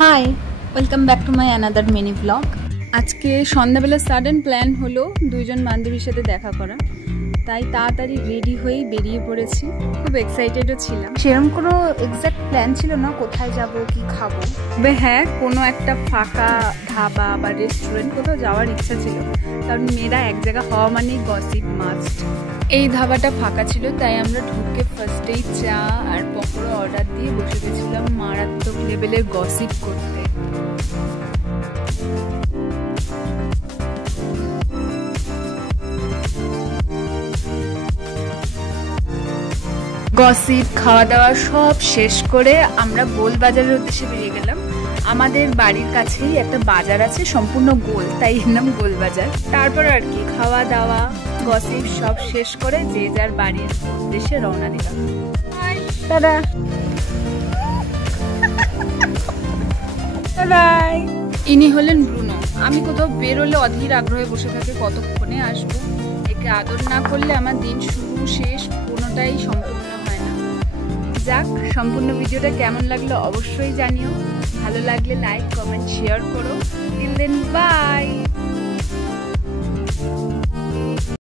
High, welcome back to my another mini blog. আজকে সন্ধ্যাবেলা sudden plan হলো দুইজন বান্ধবীর সাথে দেখা করা, তাই তাড়াতাড়ি রেডি হয়েই বেরিয়ে পড়েছি। খুব এক্সাইটেডও ছিলাম। সেরকম কোনো এক্সাক্ট প্ল্যান ছিল না কোথায় যাব কি খাবো, তবে হ্যাঁ কোনো একটা ফাঁকা ধাবা বা রেস্টুরেন্ট কোথাও যাওয়ার ইচ্ছা ছিল, কারণ মেয়েরা এক জায়গা হওয়া মানেই গসিপ মাস্ট। এই ধাবাটা ফাঁকা ছিল, তাই আমরা ঢুকে ফার্স্টেই চা আর পকোড়া অর্ডার দিয়ে বসে গেছিলাম মারাত্মক লেভেলের গসিপ করতে। গসিপ খাওয়া দাওয়া সব শেষ করে আমরা গোলবাজারের উদ্দেশ্যে বেরিয়ে গেলাম। আমাদের বাড়ির কাছেই একটা বাজার আছে, সম্পূর্ণ গোল, তাই এর নাম গোলবাজার। তারপর আর কি খাওয়া দাওয়া গসিপ সব শেষ করে যে যার বাড়ির উদ্দেশ্যে রওনা দিলাম। Tata bye. ইনি হলেন ব্রুনো। আমি কোথাও বেরোলে অধীর আগ্রহে বসে থাকে কতক্ষণে আসবো। একে আদর না করলে আমার দিন শুরু শেষ কোনোটাই সম্পূর্ণ হয় না। যাক, সম্পূর্ণ ভিডিওটা কেমন লাগলো অবশ্যই জানিও। ভালো লাগলে লাইক কমেন্ট শেয়ার করো। Till then by.